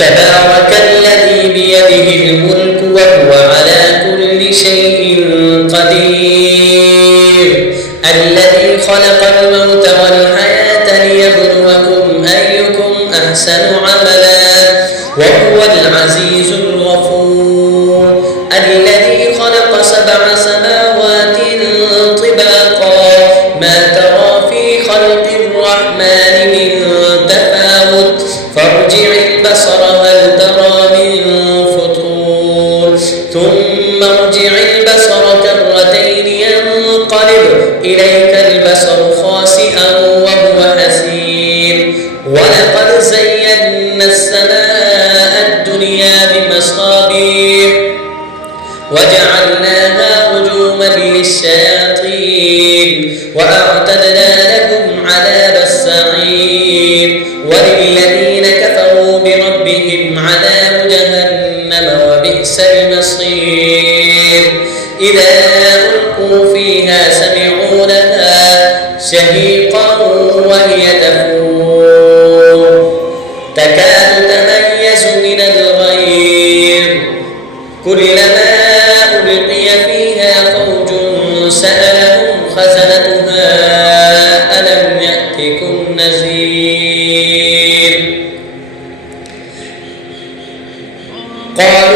تبارك الذي بيده الملك وهو على كل شيء قدير الذي خلق الموت والحياة ليبلوكم أيكم أحسن عملا وهو العزيز الغفور الذي خلق 7 سماوات طباقا ما ترى في خلق الرحمن من تفاوت فارجع البصر هل ترى من فطور ثم ارجع البصر كرتين ينقلب إليك البصر خاسئا وهو حسير ولقد زينا السماء الدنيا بمصابيح وجعلناها رجوما للشياطين وأعتدنا لهم عذاب السعير وللذين كفروا بربهم عذاب جهنم وبئس المصير إذا ألقوا فيها سمعوا لها شهيقا وهي تفور تكاد تميز من الغيظ كلما ألقي فيها فوج سألهم خزنتها ألم يأتكم نذير قال